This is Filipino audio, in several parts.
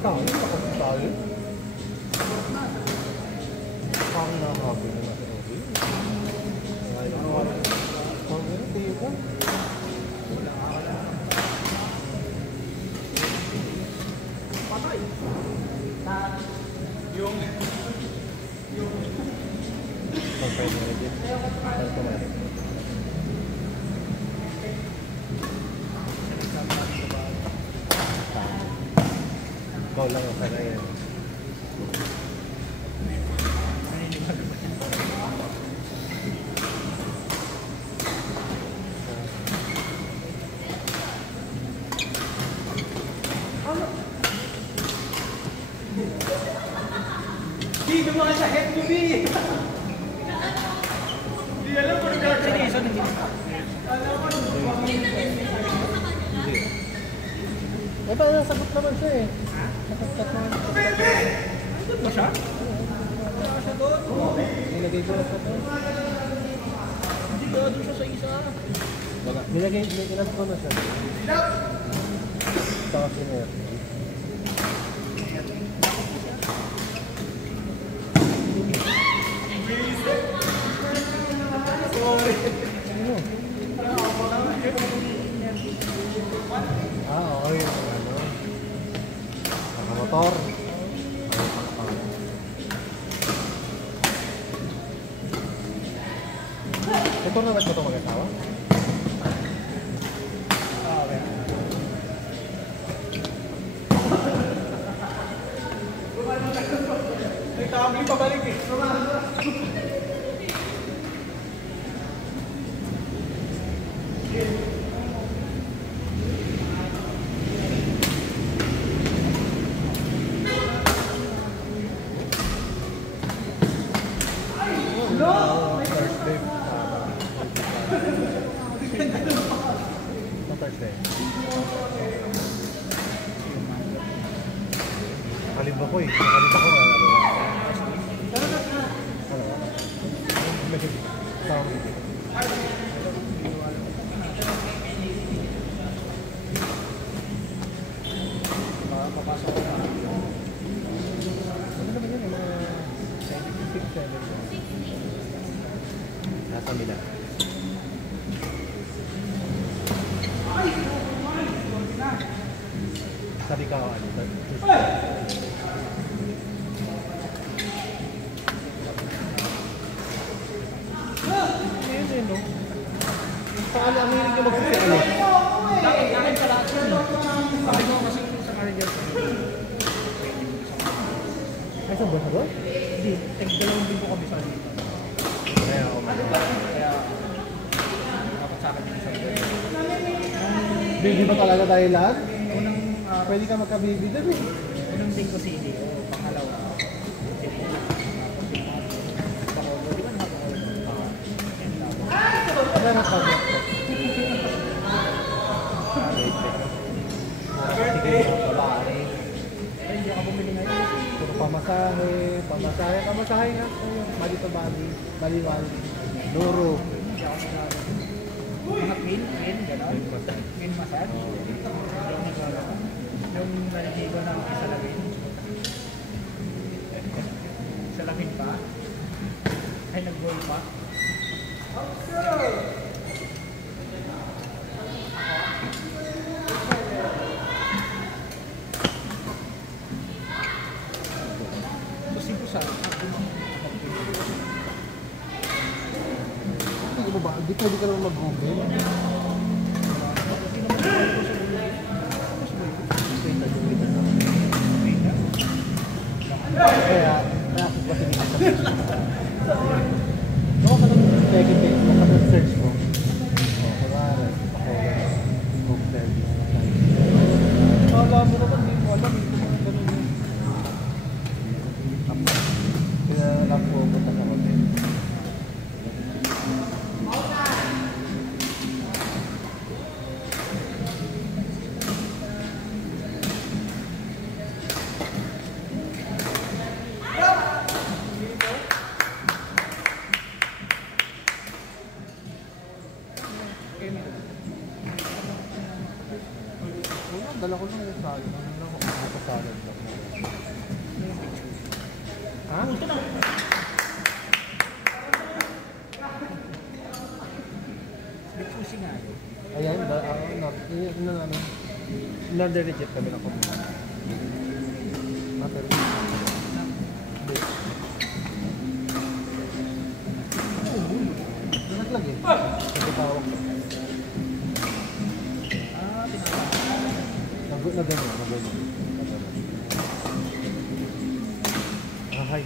Tayo, nakapit tayo. Parang nakahabi na natin. Ayaw ko. Parang yun, tayo ko. Patay. Yung... Pag-pwede na rin. Pag-pwede. Ikaw lang ang sana yan. Di, dumaan sa head ko, Di! Di alam ko nung gagawin. Hindi. Eh ba, nasagot naman siya eh. Nasagot naman. Nasagot mo siya? Wala siya doon. Nilagay ko na sa doon. Hindi ba, doon siya sa isa. Wala. Nilagay ko na siya. Saka sinir. Okay. Motor. Ito na ba ito mag-asawa? Okay. May tawag pabalik eh. Nakalib ako eh. Nakalib ako. Papasok ko na. Ano naman yun? Scientific channel. Nasa nila. Sabi ka ano? Ayun no? Paano ang hiling nyo magsisialo? Dakin pala ito. Sabi mo kasi sa manager ko. Ay, saan ba sa doon? Hindi, dalawang din po kami sa dito. Kaya ako Kaya, dapat sa akin yung isang Baby ba talaga tayo lahat? unang, Pwede ka magka-baby doon eh. unang din ko CD o pangalawa. Pakoldo, di ba nakapakoldo? Ano na sabi ko? Sige, babae. Ay, hindi ako bumili ngayon. Puro pamasahe, kamasahe nga. Mali to bali, bali-bali. Duro. Hindi ako nagagawa. Mga queen, gano'n? Queen massage? Hindi ako nagagawa. Yung naliligo na sa lamin. Sa lamin pa? Ay, nag-roll pa? Gusto sa Hindi mo ba? Di pwede ka naman mag-google. Kaya ako ba tingin sa no, ka naman negative, baka search mo. Kunwari, ako Google. Alam mo naman, hindi mo alam. Ganun yun. Kaya lang po punta sa hotel. Dala ko lang yung tayo. solid block na. Ha? Ito na. Big pussy nga yun. Ayan, na-reject kami na kung pero naglagay. Nagtawag ko. Tinawag. Nagano. Ahay.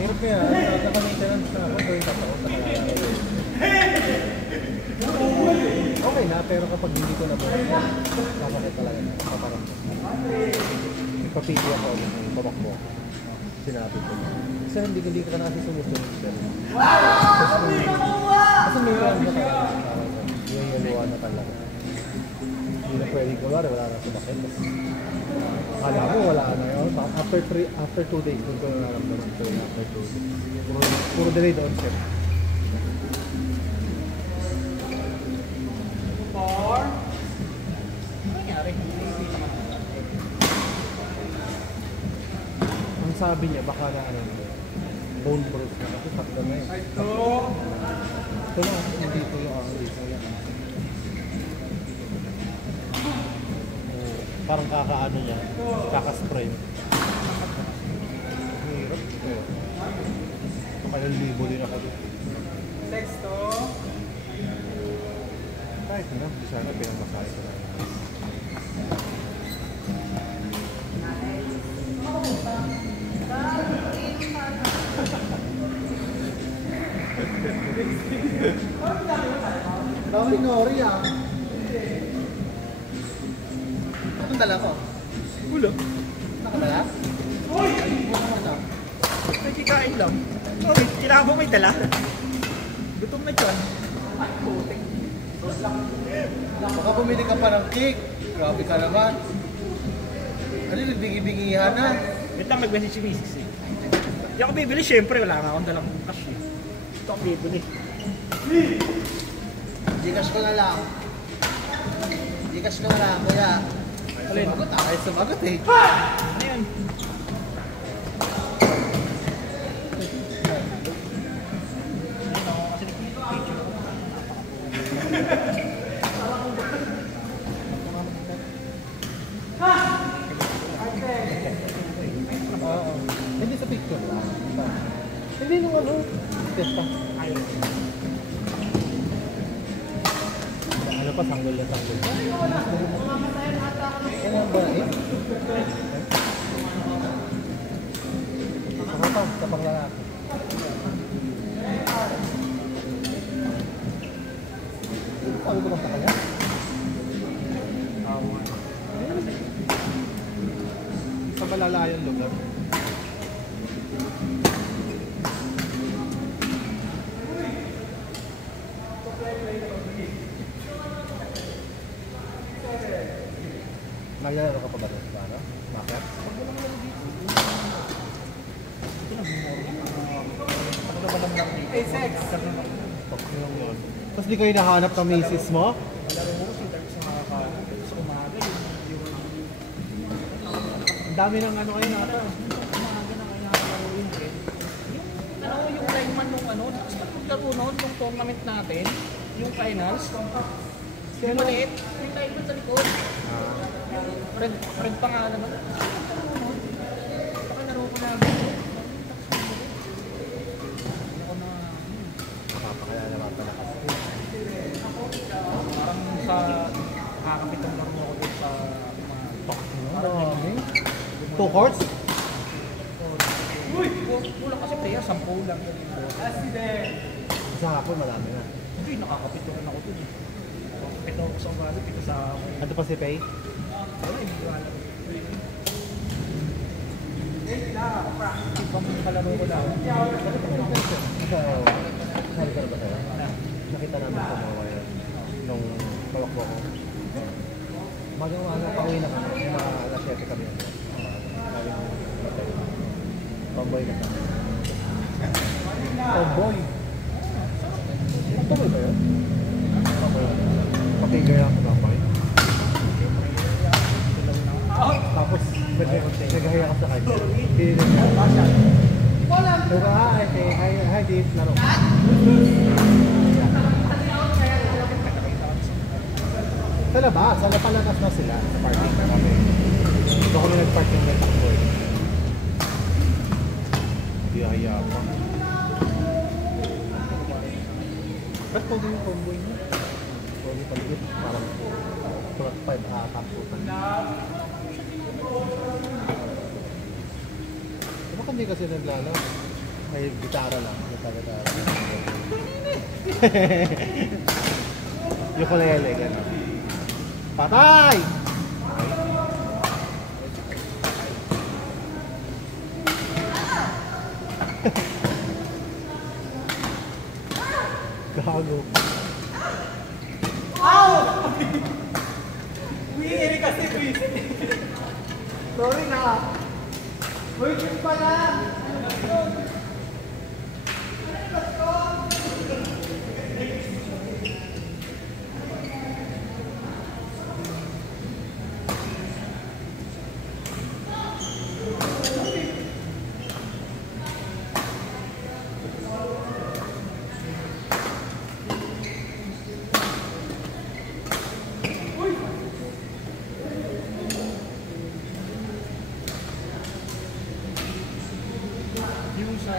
Hirap kaya, naka-maintenance na ako, gawin ka pa ako sa kalala. Okay na, pero kapag hindi ko na ba, kapakit talaga na, paparamdam. Ipapiti ako ulit ng pamakbo. Sinabi ko. Kasi hindi ka na kasi sumusunod siya. Kasi may lang na talaga. Yung yaluwa na talaga. Hindi na pwede ko wala na sumakit. Akala mo wala na yun. After 2 days, doon ko na naramdaman ko yun after 2 days. Puro delayed onset. Ano nangyari? Ang sabi niya, baka na ano, bone bruise na. Kasi sakta na yun. Ito na, hindi ito yung dito yan. Parang kakaano niya, kakaspray. Hirap. Kailan libo din ako dito. Sexto. Kahit na, sana pinamasahe ko na. Dami nori ah. Anong dala ko? Ulo. Nakadala? Uy! Nagkikain lang. Okay, kailangan mo may dala. Gutom na dyan. Ay, puting. Baka bumili ka pa ng cake. Grabe ka naman. Ano yung bingi-bingihan na? Wait lang, mag-message si Mrs. eh. Hindi ako bibili, syempre. Wala nga akong dalang cash eh. Ito ako bibili. Gcash ko na lang. Gcash ko na lang, kuya. Alin? Sumagot ah, kahit sumagot eh. Ano yun? Ayun ako kasi nag-picture ako. Oo. Hindi sa picture lang. Hindi nung ano. Testa. Ayun. Ano pa, sanggol na sanggol. Yan ang ba eh? Ako pa, sa panglalaki. Sabi ko bang sa kanya? Sa malalayang lugar. Maglalaro ka pa ba rin sa ano? Bakit? Ano ba naman lang dito? Hey, sex! Tapos di kayo nahanap ng misis mo? Malaro ko si Dark sa umaga. Ang dami ng ano kayo nata. Umaga na kaya nakalaro yun eh. Yung lineman nung ano, tapos naglaro noon, yung tournament natin, yung finals. Yung maliit, yung lineman sa likod. Red pa nga naman. Baka naro ko na. Napapakaya naman pala kasi. Parang sa kakapitong laro ako dun sa Dami. 2 courts? Uy! Kulang kasi player, 10 lang yun. Sa hapon marami na. Uy, nakakapito rin ako dun eh. Pito ako sa umaga, pito sa... Ano pa si Pay? Wala, hindi ko alam. Ibang kalaro ko lang. Sabi ka na ba sa'yo? Nakita namin sa mga wire nung kawak ko. Magawa na, pauwi na kami. Mga alas 7 kami. Tomboy na kami. Tomboy? Tomboy ba yun? Tomboy. Patigay lang sa tomboy. Tapos, nagahaya ka sa kanya. Hindi na. Diba, hi, Dave, laro. Sa labas, sa lapalagas na sila sa parking kami. Dito kami nag-parking ng takboy. Hindi haya pa. Ba't po din yung tomboy mo? Tomboy paligid, parang 5 tamputan. Diba hindi kasi naglalaw? May gitara lang, gitara. Ukulele, gano'n. Patay! Gago. Ow! Umiiri kasi, please. Sorry na. Wait pa na. Yung sa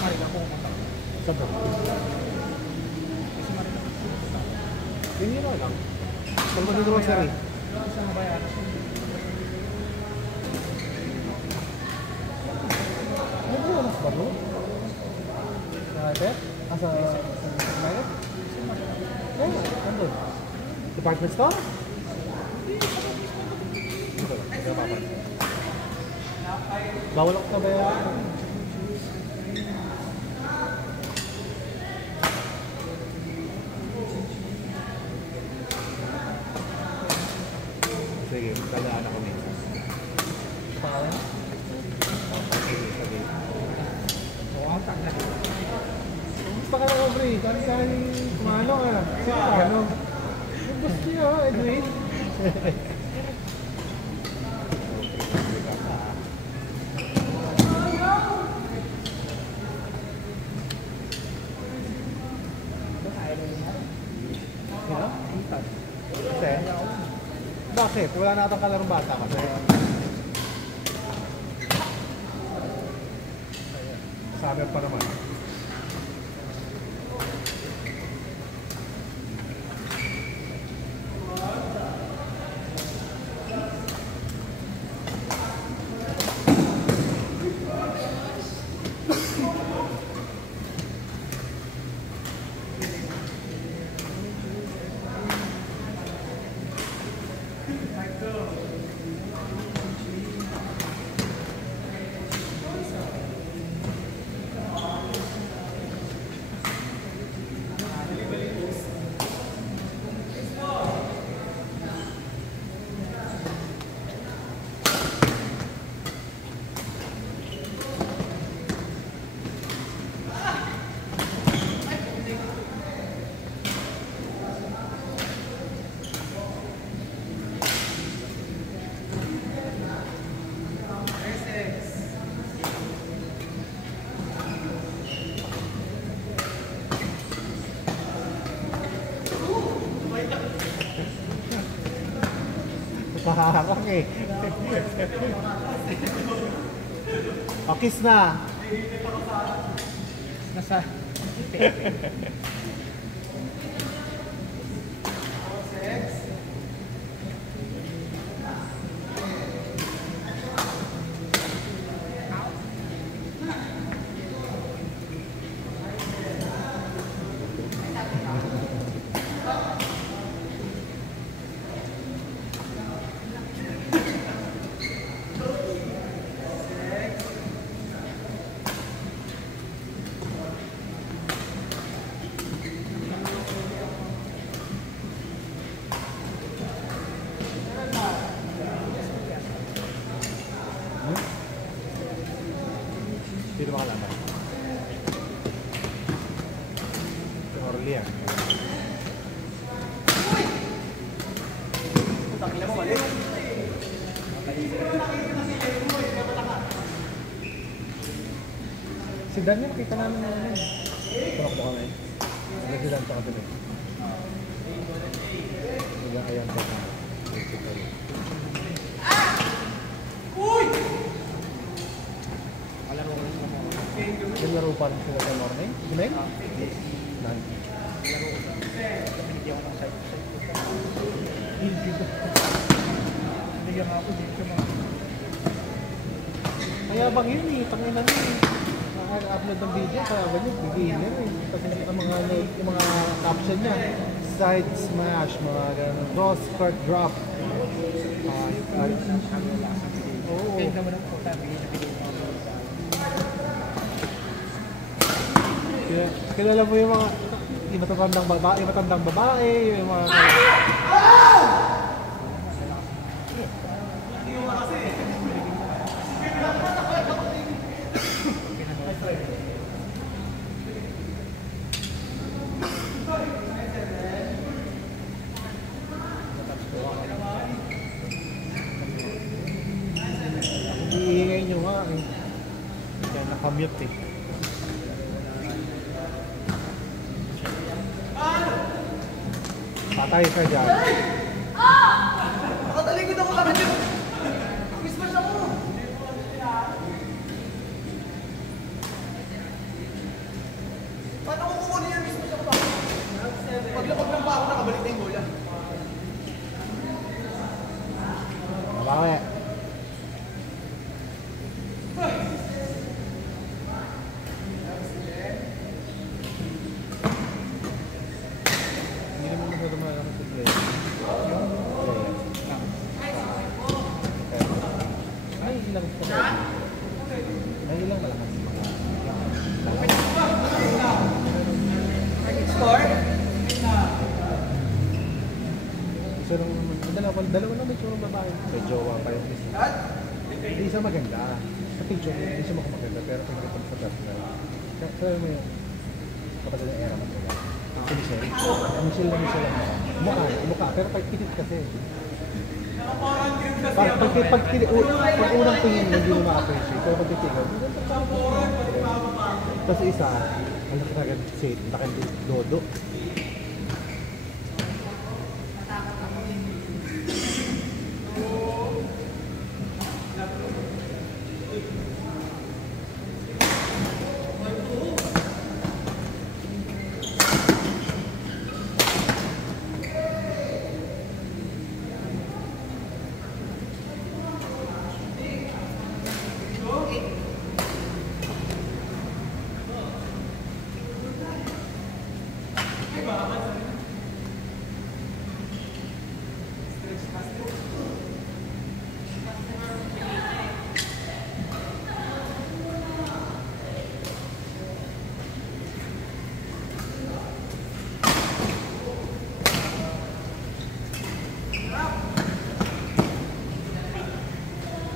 Marina ko kumatak. Sabo. Kasi Marina ko kumatak. Hindi na lang. Kung mag-grocery. Sa mabayaran. Ano ba yung ba doon? Sa Pep? Sa Mayot? Oo, andun. Department store? Dito lang, hindi na papansin. Bawal ako sa bayaran. Sige, tagaan ako minsan. Paano? Sige, sige. Oo, ang tagal. Gusto ka lang ako, Bri. Kani kumano ka. Sige, ano? Yung gusto niya, Edwin. Sino? Kasi? Bakit? Wala na atang kalarong bata kasi. Summer pa naman. Mahakang eh. O, kiss na. Nasa... Huli yan. Takila mo, mali. Si Dan yung nakita namin na ano. Tumakbo kami. Ano si Dan sa kabili? Ayan ka na. Uy! Yung laro pa rin sila sa morning? Gimeng? Nan. Hindi ako ng side. Bigyan ako dito mga. Kaya bang yun eh, tangin na yun eh. Nakaka-upload ng video, kaya ba yun, bigyan yun eh. Kasi ang mga, yung mga caption niya, side smash, mga ganun, cross cart drop. Yung cart. Oo. Kaya naman ang puta, bigyan na bigyan ako. Kilala mo yung mga, yung matandang babae, yung mga... Iingay nyo nga eh. Kaya nakamute eh. Patay ka dyan. Nakatalikod ako kami dito. Christmas ako. Paano ko kukunin yan? Christmas ako pa. Paglakot lang pa ako, nakabalik na yung bola. Mabawi. Hindi naman masyado malakas sa play. Ay, ilang po. Ay, ilang malakas. Score? Isa lang naman, dalawa lang may tsura babae. May jowa pa yung isa. Hindi isa maganda. Sa picture, hindi siya maganda, pero pagkakita sa personal. Kaya mo yung kapatid ng era maganda. Si Michelle. Michelle lang mukha. Pero pagkikit kasi. Pag unang tingin mo, hindi mo ma-appreciate. Pero pag titigaw, tapos isa, ano ka agad si Dodo.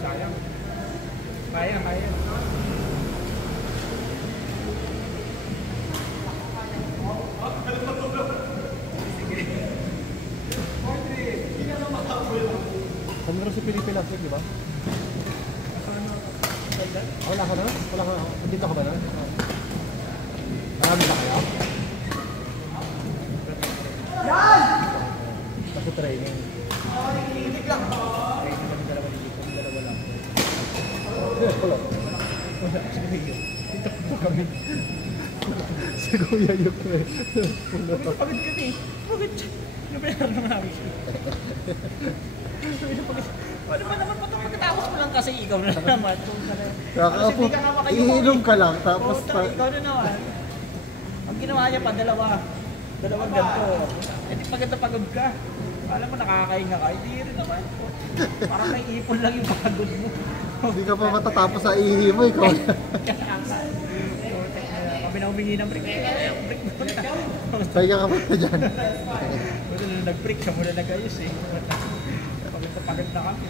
Kaya. Kamero si Pilipi last week, di ba? Wala ka na? Dito ka ba na? Marami na kayo? Yan! Kasi training. Inig lang. Ay, naman dalawa lang. Yes, wala. Dito po kami. Si Kuya Yuk eh. Pagod kami. Pagod siya. Ano ba yan naman namin siya? Ano ba naman pagkatapos mo lang kasi ikaw na naman. Kakapo, iinom ka lang tapos Ikaw na naman. Ang ginawa niya pa, dalawang ganito. Eh di pagod na pagod ka. Alam mo nakakahinga ka, hindi rin naman. Parang may ipon lang yung pagod mo. hindi ka pa matatapos sa ihi mo, ikaw na. Kami na humingi ng break. Break mo na. Tayo ka pa dyan. Buti na nag-break siya muna nag-ayos eh. Pagod na kami.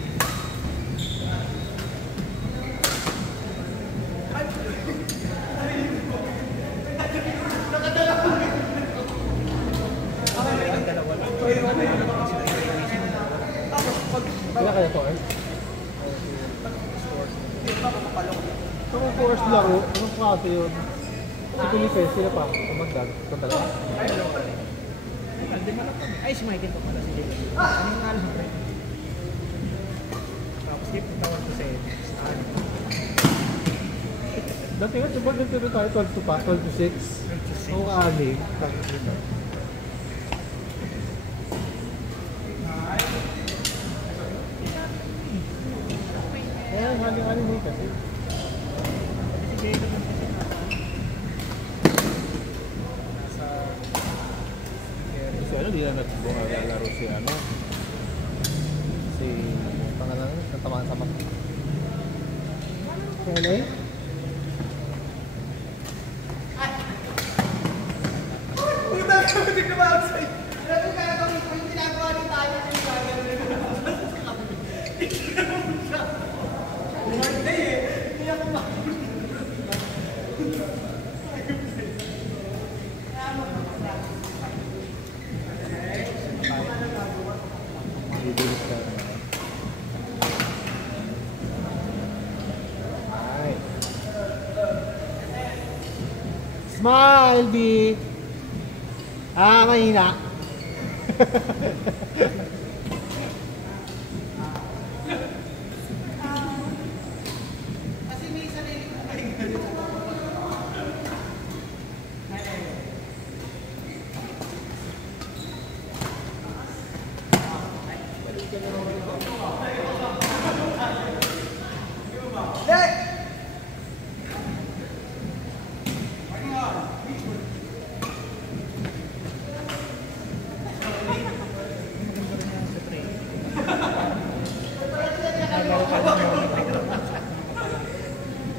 first laro, anong klase yun? Si Felipe, sila pa, kumagdag. Ito talaga. Hindi man ako. Ay, si Michael pa pala si Jake. Ano nga lang rin. Tapos di tawag ko sa edit. Dati nga, sabag nito tayo 12 to 6. Oo, aning. Tapos dito. Eh, haling-haling mo kasi. Si Jake naman kasi nasa... Kasi ano, di na naglalaro si ano. Si... Pangalan, natamaan sa mata. Si ano eh? Bibilis ka na. Ay. Smile, B! Ah, mahina.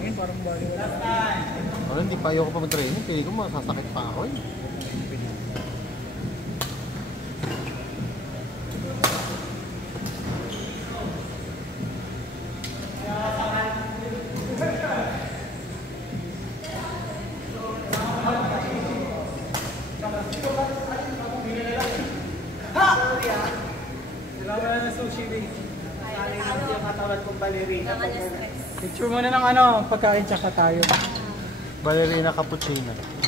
Ngayon parang bali wala. Ano, hindi pa ayoko pa mag-training. Pili ko masasakit pa ako eh. Picture muna ng ano, pagkain tsaka tayo. Ballerina cappuccino.